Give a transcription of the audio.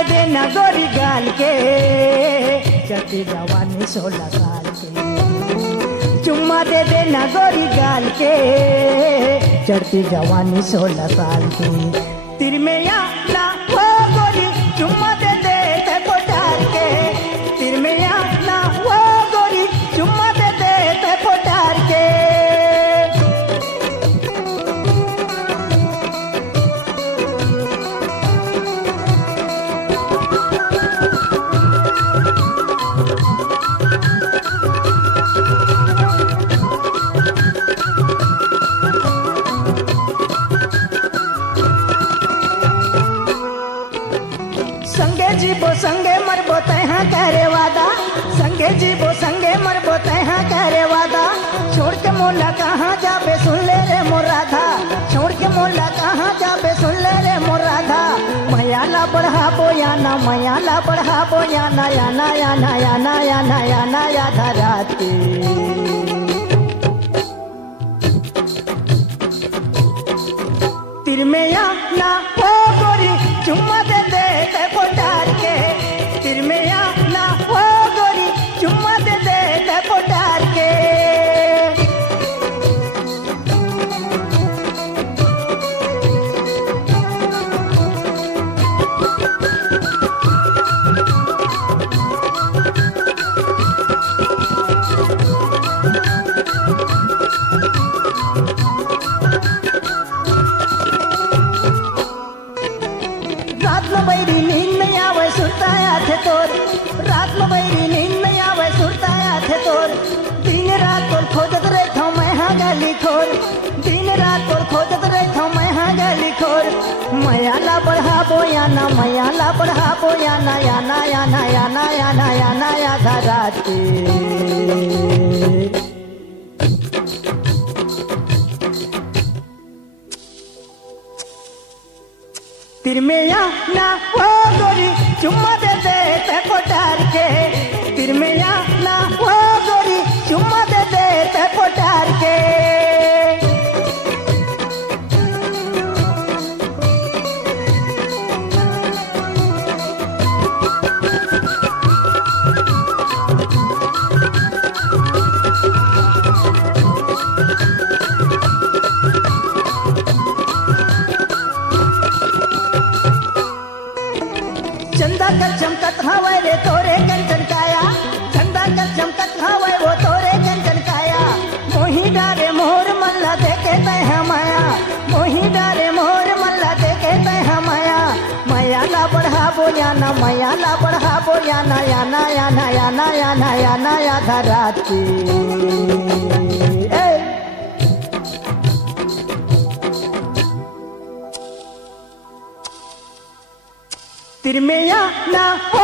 दे देना गोरी गाल के, चढ़ती जवानी 16 साल की। चुम्मा दे देना गोरी गाल के, चढ़ती जवानी 16 साल की। तिर में या ना हो गोरी चुम्मा दे दे को डाल के, तिर में या ना हो गोरी चुम्मा दे दे को डाल के। संगे जीबो संगे मरबो तैहा करे वादा, संगे जीबो संगे मरबो तैहा करे वादा। छोड़ के मोला कहाँ जाबे सुन ले रे मोर राधा, छोड़ के मोला कहाँ जाबे सुन ले रे मोर राधा। मयाला बढ़ाबो याना, मयाला बढ़ाबो याना, याना याना याना याना याना याधा राती। तिर में या ना हो गोरी चुम्मा दे दे को डाल के, तिर में या ना हो गोरी चुम्मा दे दे को डाल के। रात में बैरी नींद नहीं आवे सुरताया थे तोर, रात में बैरी नींद नहीं आवे सुरताया थे तोर। दिन रात तोर खोजत रहता मैं हाँ गली खोर, दिन रात तोर खोजत रहता मैं हाँ गली खोर। मयाला बढ़ाबो याना, मयाला बढ़ाबो याना, याना याना याना याना याना याधा राती। तिर में या ना हो गोरी चुम्मा दे दे को डाल के, तिर में या ना हो गोरी चुम्मा दे दे को डाल के। चंदा कर चमकत हवे रे तोरे कंचन काया, चंदा कर चमकत हवे वो तोरे कंचन काया। मोही डारे मोहर मल्ला देखे तय माया, मोही डारे मोहर मल्ला देखे तय माया। मयाला बढ़ाबो याना, मयाला बढ़ाबो याना, याना याना याना याना याना याधा राती। तिर में या ना हो